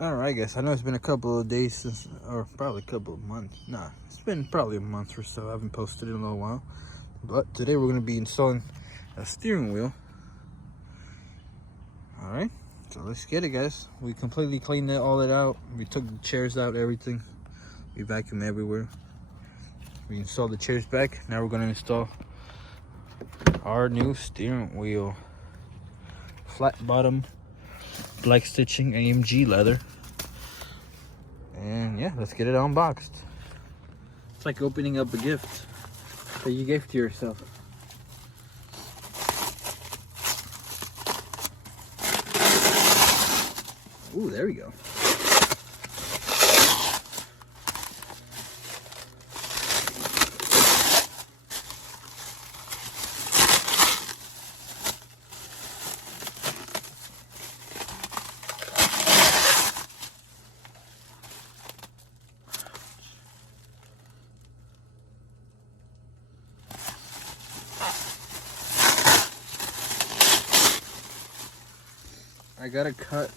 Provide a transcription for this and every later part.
Alright guys, I know it's been a couple of days since, or probably a couple of months. Nah, it's been probably a month or so. I haven't posted in a little while. But today we're going to be installing a steering wheel. Alright, so let's get it guys. We completely cleaned all that out. We took the chairs out, everything. We vacuumed everywhere. We installed the chairs back. Now we're going to install our new steering wheel. Flat bottom, black stitching, AMG leather. And yeah, let's get it unboxed. It's like opening up a gift that you gave to yourself. Ooh, there we go. I got a cut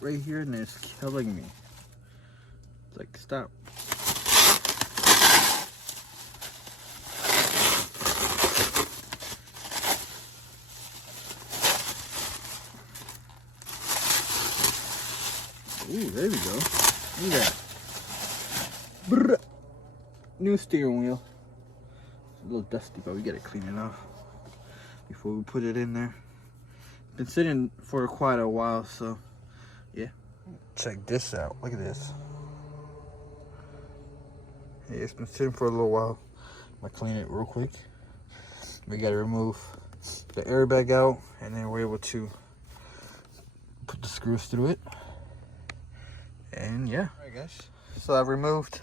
right here and it's killing me. It's like, stop. Ooh, there we go. Look at that. Brrr. New steering wheel. It's a little dusty, but we gotta clean it off before we put it in there. Been sitting for quite a while, so yeah. Check this out. Look at this. Yeah, it's been sitting for a little while. I'm gonna clean it real quick. We gotta remove the airbag out, and then we're able to put the screws through it. And yeah, alright guys. So I've removed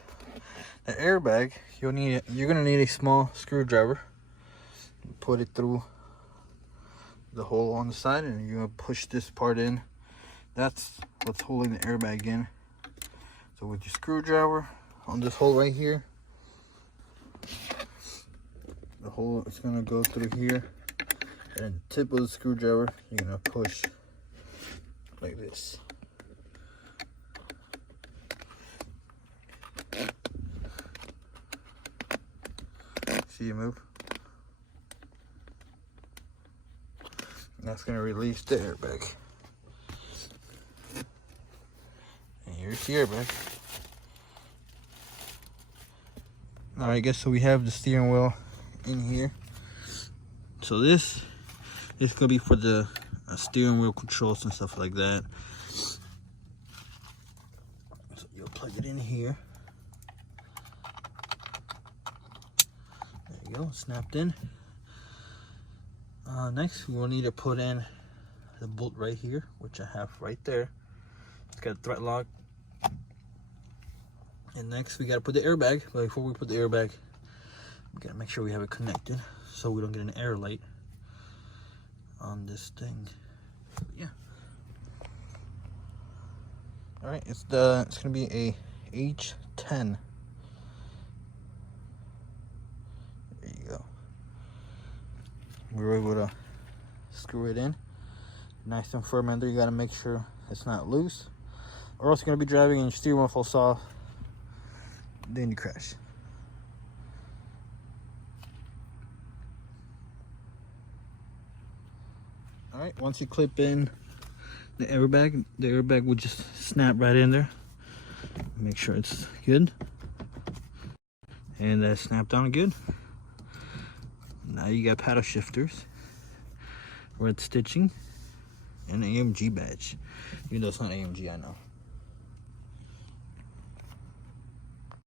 the airbag. You're gonna need a small screwdriver. Put it through the hole on the side, and you're gonna push this part in. That's what's holding the airbag in. So with your screwdriver on this hole right here, the hole is gonna go through here, and the tip of the screwdriver you're gonna push like this. See it move? That's going to release the airbag. And here's the airbag. Alright guys, so we have the steering wheel in here. So this is going to be for the steering wheel controls and stuff like that. So you'll plug it in here. There you go, snapped in. Next, we will need to put in the bolt right here, which I have right there. It's got a thread lock. And next, we got to put the airbag. But before we put the airbag, we got to make sure we have it connected so we don't get an air light on this thing. Yeah. All right, it's gonna be a H10. There you go. We were able to screw it in nice and firm in there. You got to make sure it's not loose, or else you're going to be driving and your steering wheel falls off, then you crash. Alright, once you clip in the airbag will just snap right in there. Make sure it's good, and that snapped on good. Now you got paddle shifters, red stitching, and an AMG badge. Even though it's not AMG, I know.